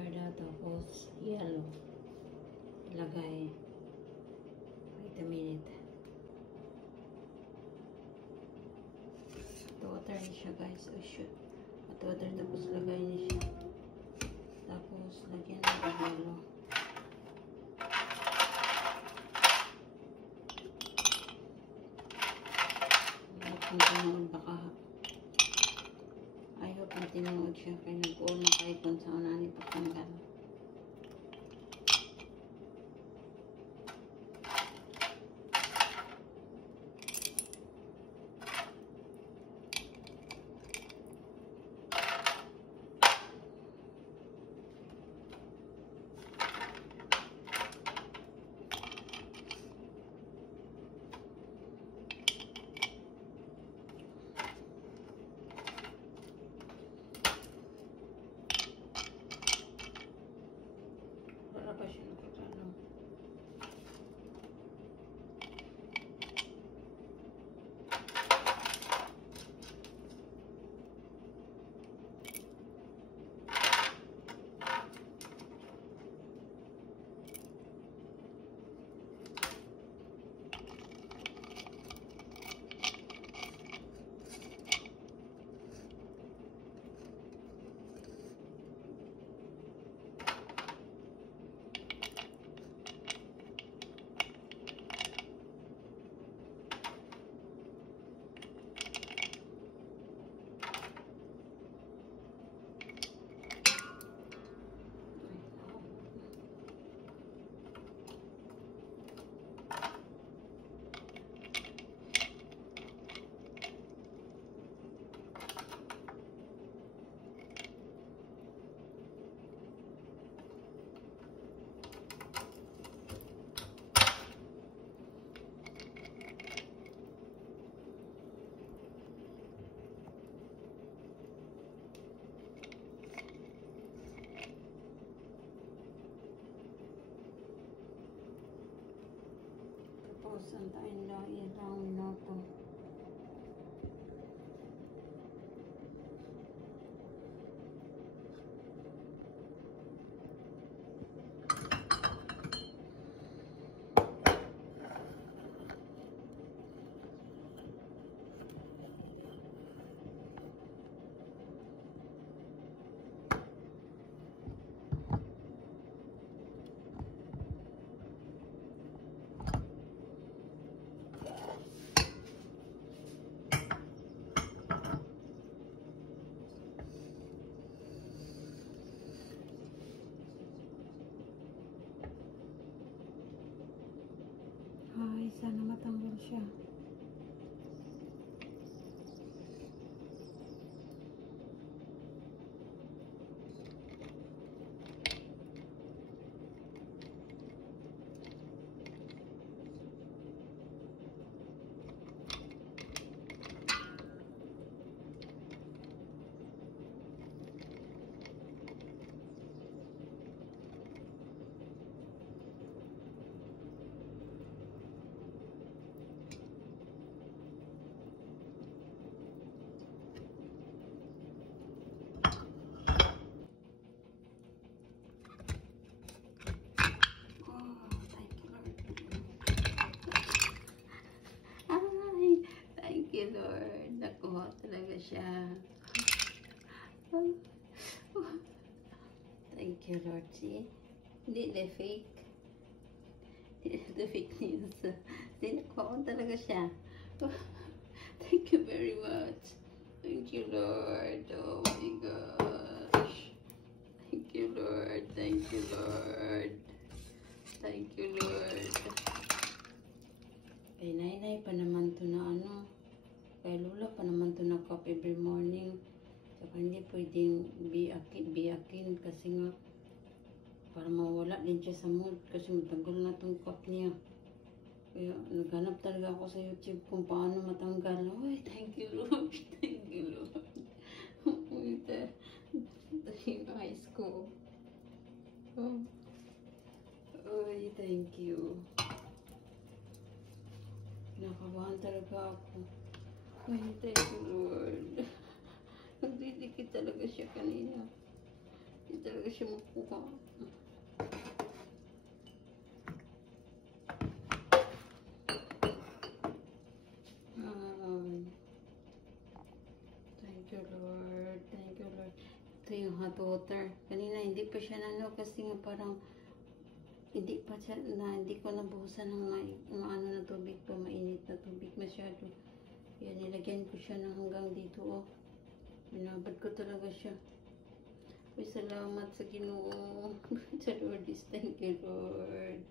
water daw, tapos yellow. Lagay. Wait a minute. Hot water niya siya, guys. Oh, shoot. Hot water, tapos lagay niya siya. Tapos, lagyan ng yellow. Kung tinuod baka ayaw kung tinuod siya kaya nag-uol na kahit kung sa unani pagtanggal. Tapos, antayin lang ilang minuto. Ay, sana matanggal siya. Lord, nakuha talaga siya. Thank you, Lord. See? Hindi na fake. Hindi na fake news. Hindi, nakuha talaga siya. Thank you very much. Thank you, Lord. Oh my gosh. Thank you, Lord. Thank you, Lord. Thank you, Lord. Kay Nay pa naman to na ano. Kay Lola pa naman to na cup every morning. Saka hindi pwedeng biyakin kasi nga para mawala din siya sa mood kasi matanggal na tong cup niya. Kaya naghanap talaga ako sa YouTube kung paano matanggal. Uy, thank you Lord. Thank you Lord. Uy, yung eyes ko. Oh. Uy, thank you. Nakabahan talaga ako. Ay, thank you, Lord. Nagdidikit talaga siya kanina. talaga siya makuha. Thank you, Lord. Thank you, Lord. Ito yung hot water. Kanina hindi pa siya nano kasi nga parang hindi pa siya hindi ko nabuhusan ng ano na tubig pa, mainit na tubig masyado. Yan, nilagyan ko siya ng hanggang dito, oh. Binabad ko talaga siya. Uy, salamat sa Ginoo. Sa Lord, thank you, Lord.